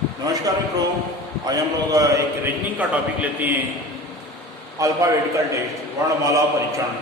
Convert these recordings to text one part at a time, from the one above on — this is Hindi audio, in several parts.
नमस्कार मित्रों, आज हम लोग एक रीजनिंग का टॉपिक लेते हैं। अल्फाबेटिकल टेस्ट वर्णमाला परीक्षण,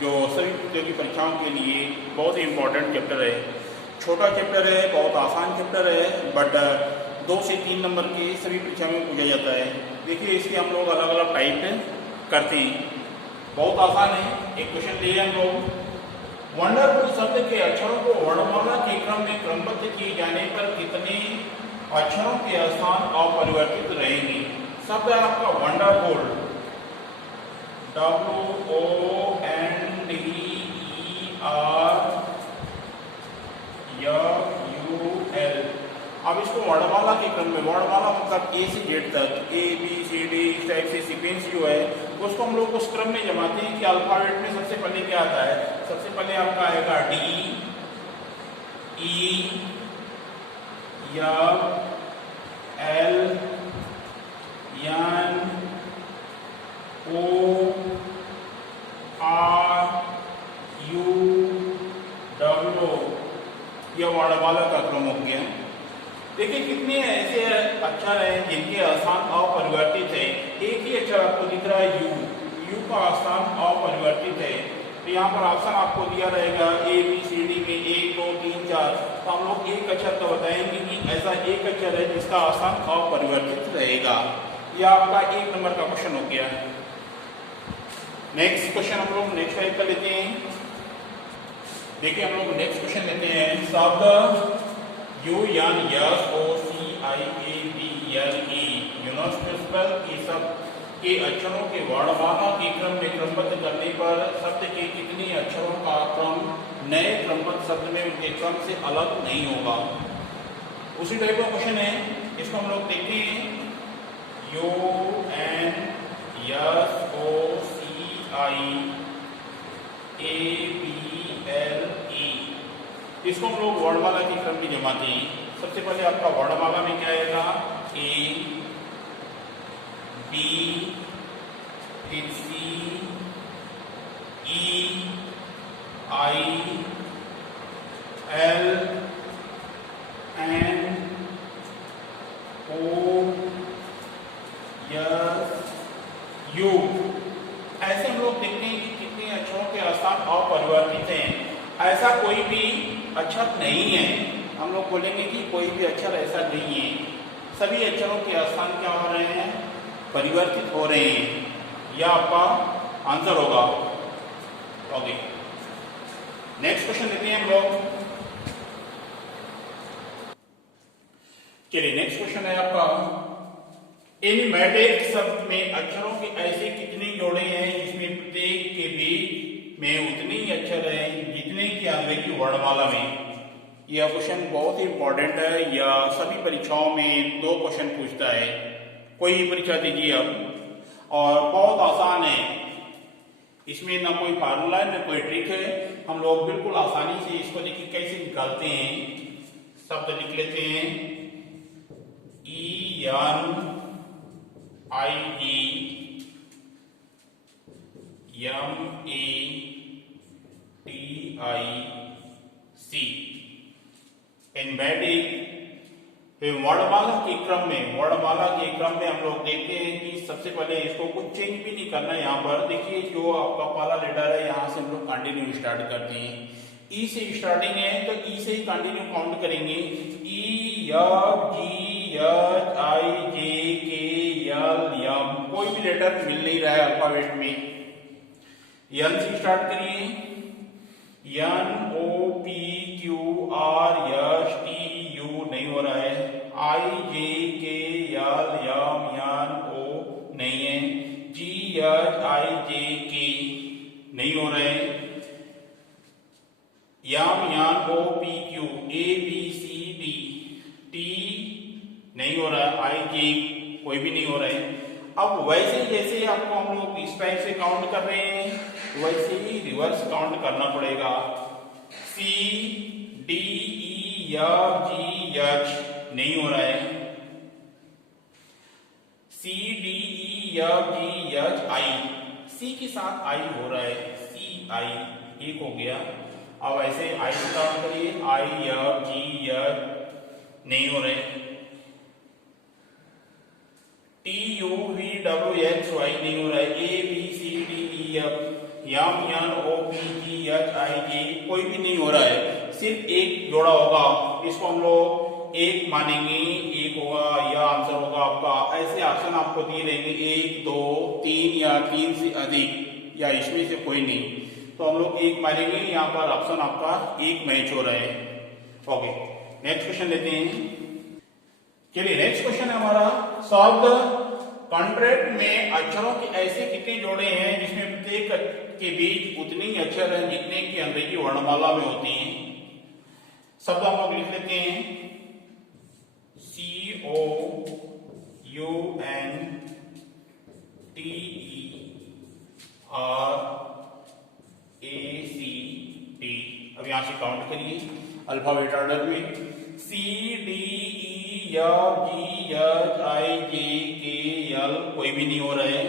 जो सभी प्रतियोगी परीक्षाओं के लिए बहुत ही इम्पोर्टेंट चैप्टर है। छोटा चैप्टर है, बहुत आसान चैप्टर है, बट 2 से 3 नंबर के सभी परीक्षा में पूछा जाता है। देखिए, इसके हम लोग अलग अलग टाइप करते हैं। बहुत आसान है। एक क्वेश्चन लिए हम लोग, वंडरफुल शब्द के अक्षरों को वर्णमाला के क्रम में क्रमबद्ध किए जाने पर कितने अक्षरों के स्थान अपरिवर्तित रहेंगे। शब्द है आपका वंडरफुल, WONDERFUL। अब इसको वर्णमाला के क्रम में, वर्णमाला मतलब ए से जेड तक, ए बी सी डी इस टाइप से सीक्वेंस जो है उसको हम लोग उस क्रम में जमाते हैं कि अल्फाबेट में सबसे पहले क्या आता है। सबसे पहले आपका आएगा D, E, F, L, N, O, R, U, W. यह वर्णमाला का क्रम हो गया। देखिए, कितने ऐसे अक्षर हैं जिनके स्थान अपरिवर्तित है। एक ही अक्षर आपको दिख रहा है यू, यू का स्थान अपरिवर्तित है। तो यहाँ पर ऑप्शन आपको दिया रहेगा ए बी सी डी में 1 2 3 4। तो हम लोग एक अक्षर का बताएंगे कि ऐसा एक अक्षर है जिसका स्थान अपरिवर्तित रहेगा। यह आपका 1 नंबर का क्वेश्चन हो गया। नेक्स्ट क्वेश्चन हम लोग नेक्स्ट टाइप का लेते हैं। देखिए, हम लोग नेक्स्ट क्वेश्चन लेते हैं। शब्द UNSOCIABLE यूनिवर्स प्रिंसिपल के शब्द के अक्षरों के वर्णमाला के क्रम में क्रमबद्ध करने पर शब्द के कितने अक्षरों का क्रम नए क्रमबद्ध शब्द में उनके क्रम से अलग नहीं होगा। उसी टाइप का क्वेश्चन है। इसको हम लोग देखते हैं। UNSOCIABLE, इसको हम लोग वर्णमाला के क्रम में जमाते हैं। सबसे पहले आपका वर्णमाला में क्या आएगा, ए बी, फिर C, E, I, L, N, O, S, U. ऐसे हम लोग देखते हैं कि कितने अक्षरों के स्थान अपरिवर्तित हैं। ऐसा कोई भी अक्षर नहीं है। हम लोग बोलेंगे कि कोई भी अक्षर ऐसा नहीं है। सभी अक्षरों के स्थान क्या हो रहे हैं, परिवर्तित हो रहे हैं। यह आपका आंसर होगा। ओके, नेक्स्ट क्वेश्चन लेते हैं हम लोग। चलिए, नेक्स्ट क्वेश्चन है आपका, इन मैट्रिक शब्द में अक्षरों के ऐसे कितने जोड़े हैं जिसमें प्रत्येक के बीच में उतने ही अक्षर हैं जितने की अंग्रेजी वर्णमाला में। यह क्वेश्चन बहुत ही इंपॉर्टेंट है। यह सभी परीक्षाओं में 2 क्वेश्चन पूछता है। कोई भी परीक्षा दीजिए अब, और बहुत आसान है। इसमें ना कोई फार्मूला है ना कोई ट्रिक है। हम लोग बिल्कुल आसानी से इसको देखिए कैसे निकालते हैं। शब्द लिख लेते हैं, ENIGMATIC। एनमैटिक। वर्णमाला के क्रम में, वर्णमाला के क्रम में हम लोग देखते हैं कि सबसे पहले इसको कुछ चेंज भी नहीं करना है। यहाँ पर देखिए, जो आपका पहला लेटर है यहाँ से हम लोग कंटिन्यू स्टार्ट करते हैं। ई से स्टार्टिंग है तो ई से ही कंटिन्यू काउंट करेंगे। ई, एफ, जी, एच, आई, जे, के, एल, एम। कोई भी लेटर मिल नहीं रहा है अल्फाबेट में। एन से स्टार्ट करिए, N, O, P, Q, R, S, T, U नहीं हो रहा है। आई, जे, के, एल, एम, एन, ओ नहीं है। जी, एच, आई, जे, के नहीं हो रहे हैं। M, N, O, P, Q, ए, बी, सी, डी, टी नहीं हो रहा है। आई, जे कोई भी नहीं हो रहा है। अब वैसे जैसे आपको हम लोग इस टाइप से काउंट कर रहे हैं, वैसे ही रिवर्स काउंट करना पड़ेगा। सी, डी, ई, एफ, जी, एच नहीं हो रहा है। सी, डी, ई, एफ, जी, एच, आई। सी के साथ आई हो रहा है, सी, आई, एक हो गया। अब ऐसे आई काउंट करिए, आई, एफ, जी, एच नहीं हो रहे। डब्ल्यू एक्स वाई नहीं हो रहा है, A B C D E F M N O P G H I J कोई भी नहीं हो रहा है, सिर्फ एक जोड़ा होगा, इसको हम लोग एक मानेंगे, एक होगा, यह आंसर होगा आपका। ऐसे ऑप्शन आपको दिए रहेंगे 1 2 3 या 3 से अधिक या इसमें से कोई नहीं, तो हम लोग एक मानेंगे, यहाँ पर ऑप्शन आपका एक मैच हो रहा है। ओके, नेक्स्ट क्वेश्चन लेते हैं। चलिए नेक्स्ट क्वेश्चन है हमारा, सॉल्व द कॉन्ट्रैक्ट में अक्षरों के ऐसे कितने जोड़े हैं जिसमें प्रत्येक के बीच उतने ही अक्षर हैं जितने की अंग्रेजी वर्णमाला में होती हैं। शब्द हम लोग लिख लेते हैं, COUNTRACT अब यहां से काउंट करिए अल्फाबेट ऑर्डर में, CDEFGHIJKL कोई भी नहीं हो रहा है,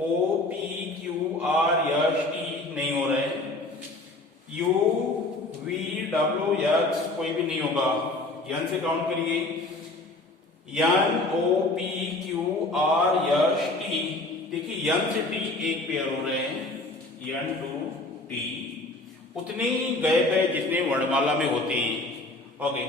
OPQRST नहीं हो रहा है, UVWX कोई भी नहीं होगा, यन से काउंट करिए, NOPQRST देखिए यन से टी एक पेयर हो रहे हैं, N to T उतने ही गैप है जितने वर्णमाला में होते हैं। ओके,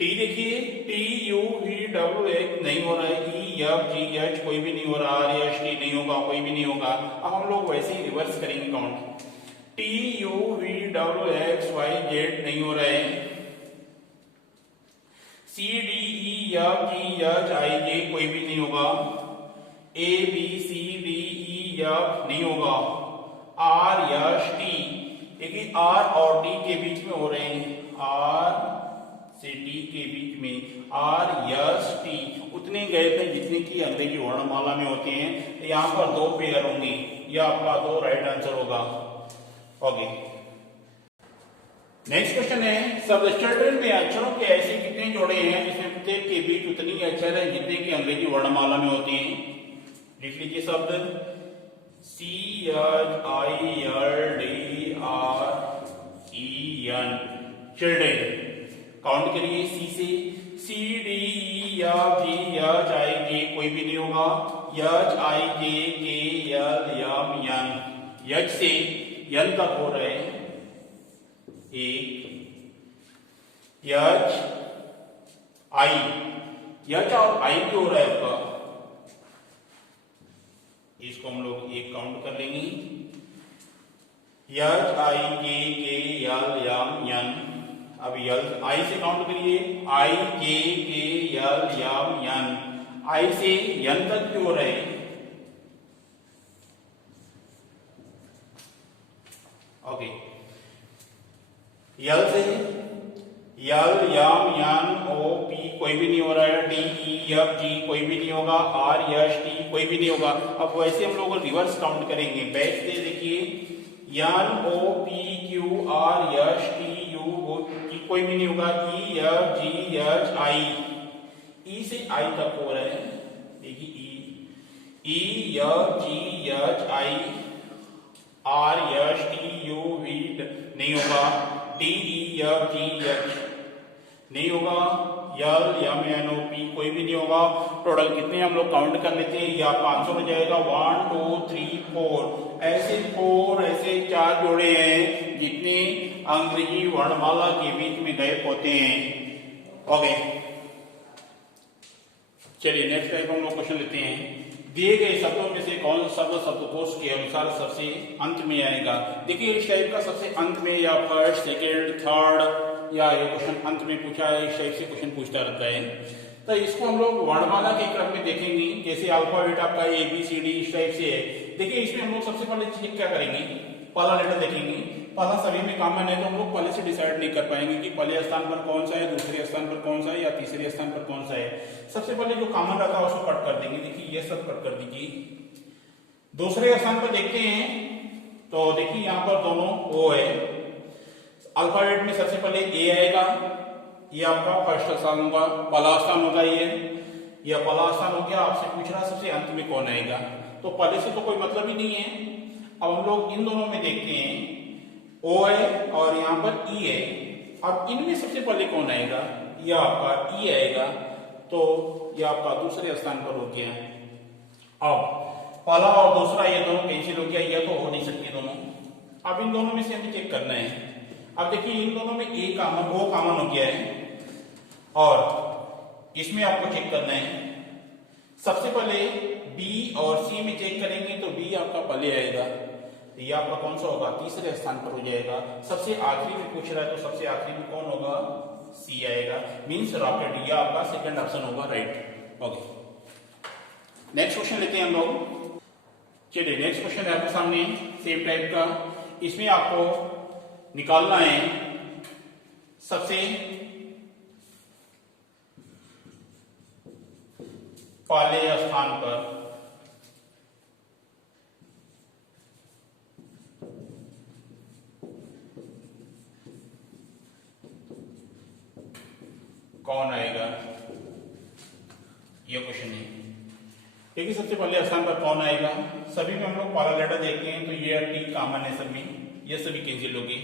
टी देखिए TUVWX नहीं हो रहा है, EFGH कोई भी नहीं हो रहा, RST नहीं होगा, कोई भी नहीं होगा। अब हम लोग वैसे ही रिवर्स करेंगे काउंट, TUVWXYZ नहीं हो रहा है, CDEFGHIJ कोई भी नहीं होगा, ABCDEF नहीं होगा, RST देखिए R और D के बीच में हो रहे हैं, R से D के बीच में RST उतने गैप है जितने की अंग्रेजी वर्णमाला में होते हैं। यहाँ पर दो पेयर होंगे, यह आपका दो राइट आंसर होगा। ओके, नेक्स्ट क्वेश्चन है, शब्द चिल्ड्रन में अक्षरों के ऐसे कितने जोड़े हैं जिसमें प्रत्येक के बीच उतनी ही अक्षर है जितने की अंग्रेजी वर्णमाला में होती हैं। लिख लीजिए शब्द CHILDREN चिल्ड्रन, काउंट करिए सी से, CDEFGHIJ कोई भी नहीं होगा, HIJKLMN यच से यन तक हो रहे हैं, एक यच आई, यच और आई भी हो रहा है आपका, इसको हम लोग एक काउंट कर लेंगे, HIJKLMN। अब यल आई से काउंट करिए, IJKLMN, आई से यन तक भी हो रहे हैं। ओके, यल से यल यम यन ओ पी कोई भी नहीं हो रहा है, DEFG कोई भी नहीं होगा, RST कोई भी नहीं होगा। अब वैसे हम लोग रिवर्स काउंट करेंगे, बैक से देखिए NOPQRSTU कोई भी नहीं होगा, EFGHI ई से आई तक हो रहे हैं, देखिए EFGHI RSTUV नहीं होगा, DEFGH नहीं होगा, LMNOP कोई भी नहीं होगा। टोटल कितने हम लोग काउंट कर लेते हैं, या 500 हो जाएगा, 1 2 3 4 ऐसे 4 जोड़े हैं जितने अंग्रेजी वर्णमाला के बीच में गैप होते हैं। ओके, चलिए नेक्स्ट टाइप हम लोग क्वेश्चन लेते हैं, दिए गए शब्दों में से कौन सा शब्द शब्दकोश के अनुसार सबसे अंत में आएगा। देखिए इस टाइप का सबसे अंत में, या फर्स्ट सेकेंड थर्ड, या ये क्वेश्चन अंत में पूछा है, इस टाइप से क्वेश्चन पूछता रहता है। तो इसको हम लोग वर्णमाला के क्रम में देखेंगे, जैसे अल्फाबेट आपका ABCD इस टाइप से है। देखिए इसमें हम लोग सबसे पहले चेक क्या करेंगे, पहला लेटर देखेंगे, पहला सभी में कॉमन है, तो हम लोग पहले से डिसाइड नहीं कर पाएंगे कि पहले स्थान पर कौन सा है, दूसरे स्थान पर कौन सा है, या तीसरे स्थान पर कौन सा है। सबसे पहले जो कॉमन रखा है उसको कट कर देंगे, देखिए ये सब कट कर दीजिए। दूसरे स्थान पर देखते हैं, तो देखिए यहाँ पर दोनों O है, अल्फाबेट में सबसे पहले A आएगा, ये आपका फर्स्ट स्थान होगा, पहला स्थान होगा, ये पहला स्थान हो गया। आपसे पूछ रहा सबसे अंत में कौन आएगा, तो पहले से तो कोई मतलब ही नहीं है। अब हम लोग इन दोनों में देखते हैं, O है और यहाँ पर E है। अब इनमें सबसे पहले कौन आएगा, यह आपका E आएगा, तो यह आपका दूसरे स्थान पर हो गया। अब पहला और दूसरा ये दोनों कैंसिल हो गया, ये तो हो नहीं सकती दोनों। अब इन दोनों में से हमें चेक करना है। अब देखिए इन दोनों में ए कॉमन, ओ कॉमन हो गया है और इसमें आपको चेक करना है। सबसे पहले बी और सी में चेक करेंगे तो बी आपका पहले आएगा, तो ये आपका कौन सा होगा, तीसरे स्थान पर हो जाएगा। सबसे आखिरी में पूछ रहा है तो सबसे आखिरी में कौन होगा, सी आएगा, मींस रॉकेट। ये आपका सेकंड ऑप्शन होगा राइट। ओके, नेक्स्ट क्वेश्चन लेते हैं हम लोग। चलिए नेक्स्ट क्वेश्चन है आपके सामने सेम टाइप का। इसमें आपको निकालना है सबसे पहले स्थान पर कौन आएगा, ये क्वेश्चन है। देखिए सबसे पहले स्थान पर कौन आएगा, सभी में हम लोग पहला लेटर देखते हैं तो ये टी कॉमन है सब में, ये सभी कैंसिल होगी।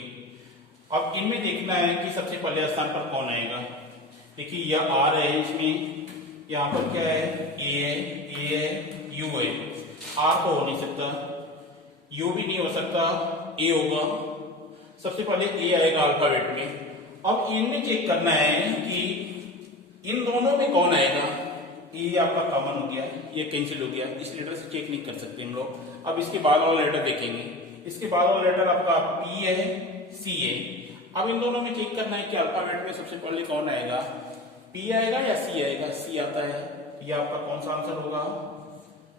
अब इनमें देखना है कि सबसे पहले स्थान पर कौन आएगा। देखिए यह आर है, इसमें यहाँ पर क्या है, ए है, यू है। आर तो हो नहीं सकता, यू भी नहीं हो सकता, ए होगा। सबसे पहले ए आएगा अल्फाबेट में। अब इनमें चेक करना है कि इन दोनों में कौन आएगा। ये आपका कॉमन हो गया, ये कैंसिल हो गया, इस लेटर से चेक नहीं कर सकते हम लोग। अब इसके बाद वाला लेटर देखेंगे, इसके बाद वाला लेटर आपका पी है, सी है। अब इन दोनों में चेक करना है कि अल्फाबेट में सबसे पहले कौन आएगा, पी आएगा या सी आएगा। सी आता है, ये आपका कौन सा आंसर होगा,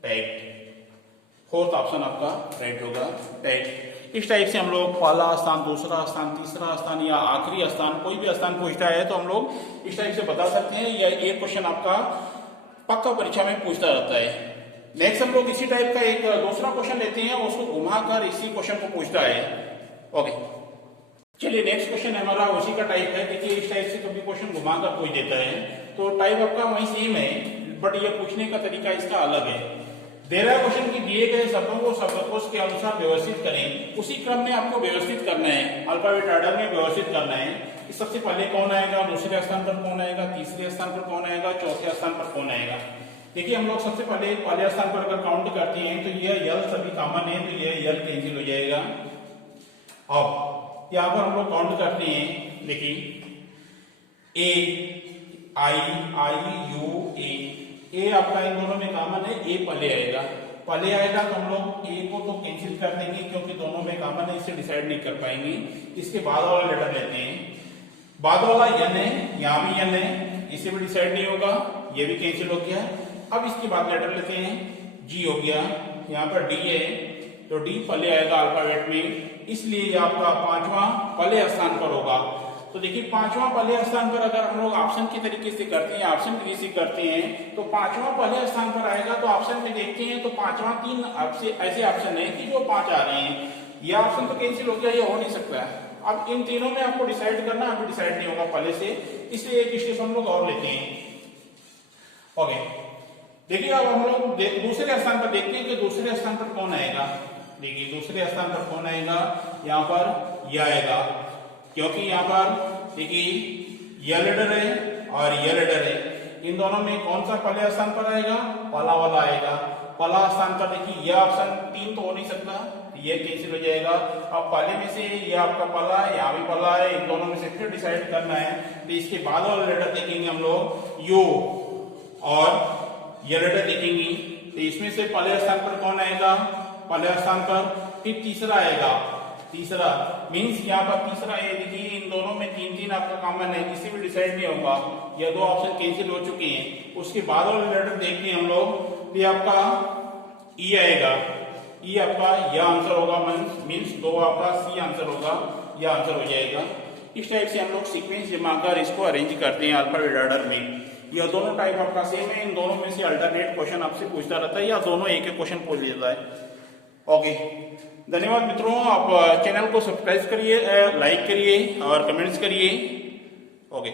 राइट। फोर्थ ऑप्शन आपका राइट होगा, राइट। इस टाइप से हम लोग पहला स्थान, दूसरा स्थान, तीसरा स्थान या आखिरी स्थान, कोई भी स्थान पूछता है तो हम लोग इस टाइप से बता सकते हैं। या एक क्वेश्चन आपका पक्का परीक्षा में पूछता रहता है। नेक्स्ट हम लोग इसी टाइप का एक दूसरा क्वेश्चन लेते हैं, उसको घुमाकर इसी क्वेश्चन को पूछता है। ओके, चलिए नेक्स्ट क्वेश्चन हमारा उसी का टाइप है। देखिए इस टाइप से कभी क्वेश्चन घुमाकर पूछ देता है तो टाइप आपका वही सेम है, बट ये पूछने का तरीका इसका अलग है। दे रहा क्वेश्चन की दिए गए शब्दों को शब्दकोश के अनुसार व्यवस्थित करें, उसी क्रम में आपको व्यवस्थित करना है, अल्फाबेट ऑर्डर में व्यवस्थित करना है कि सबसे पहले कौन आएगा, दूसरे स्थान पर कौन आएगा, तीसरे स्थान पर कौन आएगा, चौथे स्थान पर कौन आएगा। देखिए हम लोग सबसे पहले स्थान पर अगर काउंट करते हैं तो ये यल सभी कॉमन है, तो ये यल कैंसिल हो जाएगा। अब यहाँ पर हम लोग काउंट करते हैं, देखिए ए आई यू ए आपका इन दोनों में कॉमन है, ए पहले आएगा तो हम लोग ए को तो कैंसिल कर देंगे क्योंकि दोनों में कॉमन है, इससे डिसाइड नहीं कर पाएंगे। इसके बाद वाला लेटर लेते हैं, बाद वाला एन है, यहाँ भी एन है, इससे भी डिसाइड नहीं होगा, ये भी कैंसिल हो गया। अब इसके बाद लेटर लेते हैं, जी हो गया, यहाँ पर डी है तो डी पहले आएगा अल्फाबेट में, इसलिए आपका पांचवा पहले स्थान पर होगा। तो देखिए पांचवा पहले स्थान पर अगर हम लोग ऑप्शन के तरीके से करते हैं, ऑप्शन विधि से करते हैं तो पांचवा पहले स्थान पर आएगा। तो ऑप्शन में देखते हैं तो पांचवा तीन ऐसे ऑप्शन है कि जो 5 आ रहे हैं, यह ऑप्शन तो कैंसिल हो गया, ये हो नहीं सकता है। अब इन तीनों में आपको डिसाइड करना, अभी डिसाइड नहीं होगा पहले से, इसलिए एक स्टेप हम लोग और लेते हैं। ओके, देखिए अब हम लोग दूसरे स्थान पर देखते हैं कि दूसरे स्थान पर कौन आएगा। देखिए दूसरे स्थान पर कौन आएगा, यहाँ पर यह आएगा, क्योंकि यहाँ पर देखिए यह लेटर है और यह लेटर है, इन दोनों में कौन सा पहले स्थान पर आएगा, पहला वाला आएगा। पहला स्थान पर देखिए यह ऑप्शन 3 तो हो नहीं सकता, ये कैंसिल हो जाएगा। अब पहले में से ये आपका पहला है, यहाँ भी पहला है, इन दोनों में से फिर डिसाइड करना है। तो इसके बाद वाला लेटर देखेंगे हम लोग यू और ये लेटर देखेंगे, तो इसमें से पहले स्थान पर कौन आएगा, पहले स्थान पर फिर तीसरा आएगा, तीसरा मींस यहाँ पर तीसरा ये देखिए इन दोनों में 3 आपका कॉमन है, किसी भी डिसाइड नहीं होगा, ये दो ऑप्शन कैंसिल हो चुके हैं। उसके बाद वाला लेटर देखते हैं हम लोग, ये आपका ई आएगा, ई आपका यह आंसर होगा, मींस 2 आपका सी आंसर होगा, यह आंसर हो जाएगा। इस टाइप से हम लोग सीक्वेंस जमाकर इसको अरेंज करते हैं अल्फाबेट ऑर्डर में। यह दोनों टाइप आपका सेम है, इन दोनों में से अल्टरनेट क्वेश्चन आपसे पूछता रहता है या दोनों एक एक क्वेश्चन पूछ लेता है। ओके, धन्यवाद मित्रों, आप चैनल को सब्सक्राइब करिए, लाइक करिए और कमेंट्स करिए। ओके।